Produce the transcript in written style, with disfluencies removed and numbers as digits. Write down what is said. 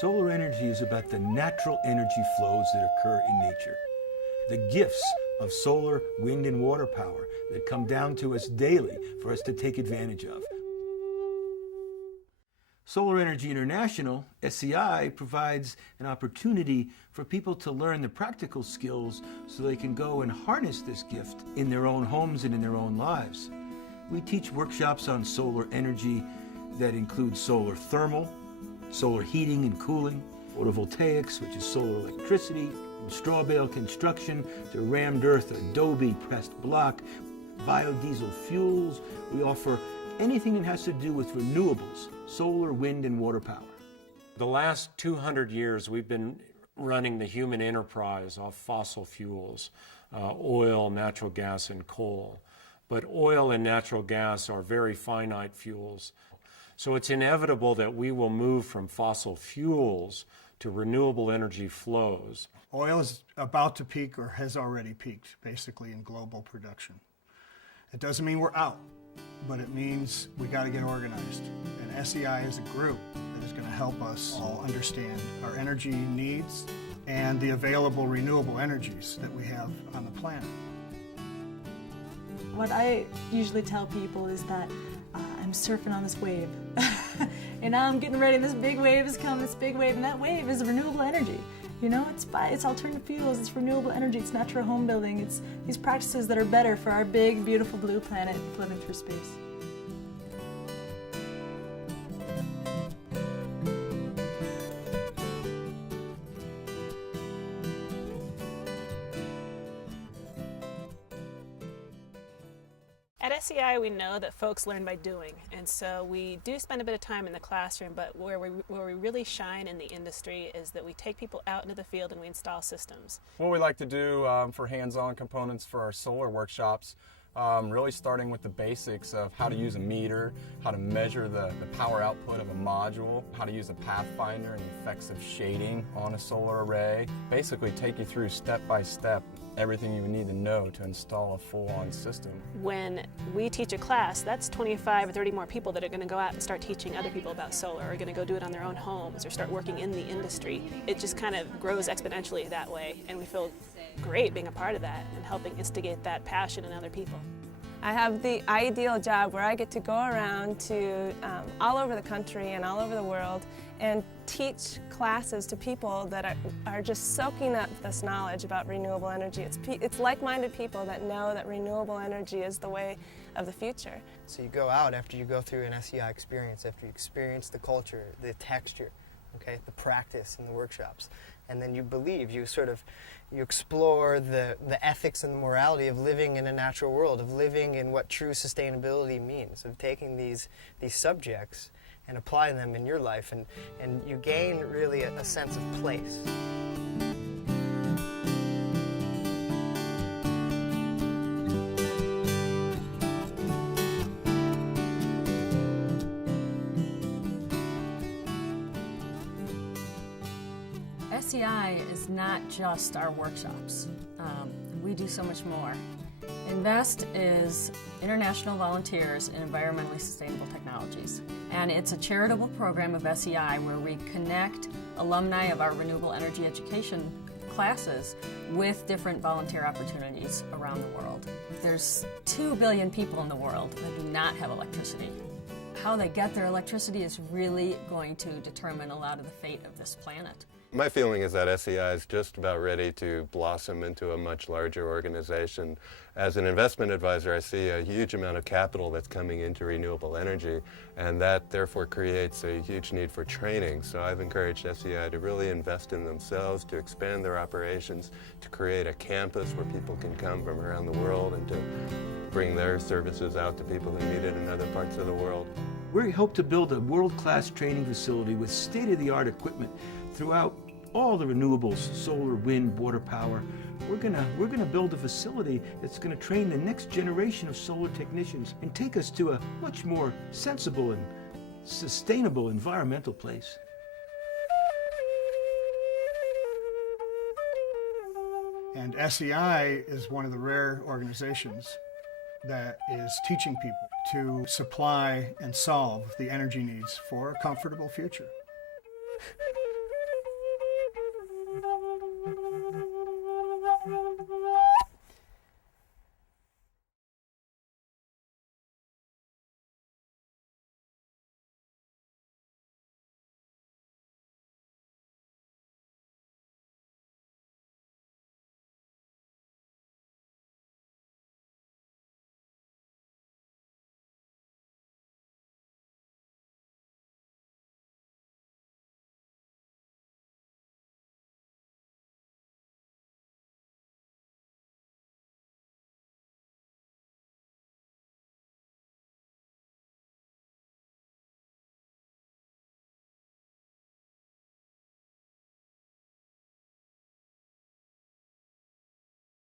Solar energy is about the natural energy flows that occur in nature. The gifts of solar, wind, and water power that come down to us daily for us to take advantage of. Solar Energy International, SEI, provides an opportunity for people to learn the practical skills so they can go and harness this gift in their own homes and in their own lives. We teach workshops on solar energy that include solar thermal, solar heating and cooling, photovoltaics, which is solar electricity, from straw bale construction to rammed earth adobe pressed block, biodiesel fuels. We offer anything that has to do with renewables, solar, wind, and water power. The last 200 years, we've been running the human enterprise off fossil fuels, oil, natural gas, and coal. But oil and natural gas are very finite fuels. So it's inevitable that we will move from fossil fuels to renewable energy flows. Oil is about to peak or has already peaked, basically, in global production. It doesn't mean we're out, but it means we got to get organized. And SEI is a group that is going to help us all understand our energy needs and the available renewable energies that we have on the planet. What I usually tell people is that I'm surfing on this wave. And now I'm getting ready, this big wave is coming, this big wave, and that wave is renewable energy. You know, it's alternative fuels, it's renewable energy, it's natural home building, it's these practices that are better for our big, beautiful blue planet floating through space. At SEI, we know that folks learn by doing, and so we do spend a bit of time in the classroom, but where we really shine in the industry is that we take people out into the field and we install systems. What we like to do for hands-on components for our solar workshops, really starting with the basics of how to use a meter, how to measure the power output of a module, how to use a pathfinder and the effects of shading on a solar array. Basically take you through step by step everything you would need to know to install a full-on system. When we teach a class, that's 25 or 30 more people that are going to go out and start teaching other people about solar, or are going to go do it on their own homes, or start working in the industry. It just kind of grows exponentially that way, and we feel great being a part of that and helping instigate that passion in other people. I have the ideal job where I get to go around to all over the country and all over the world and teach classes to people that are just soaking up this knowledge about renewable energy. It's like-minded people that know that renewable energy is the way of the future. So you go out after you go through an SEI experience, after you experience the culture, the texture, okay, the practice in the workshops, and then you believe, you explore the ethics and the morality of living in a natural world, of living in what true sustainability means, of taking these subjects and applying them in your life, and you gain really a sense of place. SEI is not just our workshops. We do so much more. INVEST is International Volunteers in Environmentally Sustainable Technologies, and it's a charitable program of SEI where we connect alumni of our renewable energy education classes with different volunteer opportunities around the world. There's 2 billion people in the world that do not have electricity. How they get their electricity is really going to determine a lot of the fate of this planet. My feeling is that SEI is just about ready to blossom into a much larger organization. As an investment advisor, I see a huge amount of capital that's coming into renewable energy, and that therefore creates a huge need for training. So I've encouraged SEI to really invest in themselves, to expand their operations, to create a campus where people can come from around the world and to bring their services out to people who need it in other parts of the world. We hope to build a world-class training facility with state-of-the-art equipment throughout all the renewables, solar, wind, water power. We're gonna build a facility that's gonna train the next generation of solar technicians and take us to a much more sensible and sustainable environmental place. And SEI is one of the rare organizations that is teaching people to supply and solve the energy needs for a comfortable future.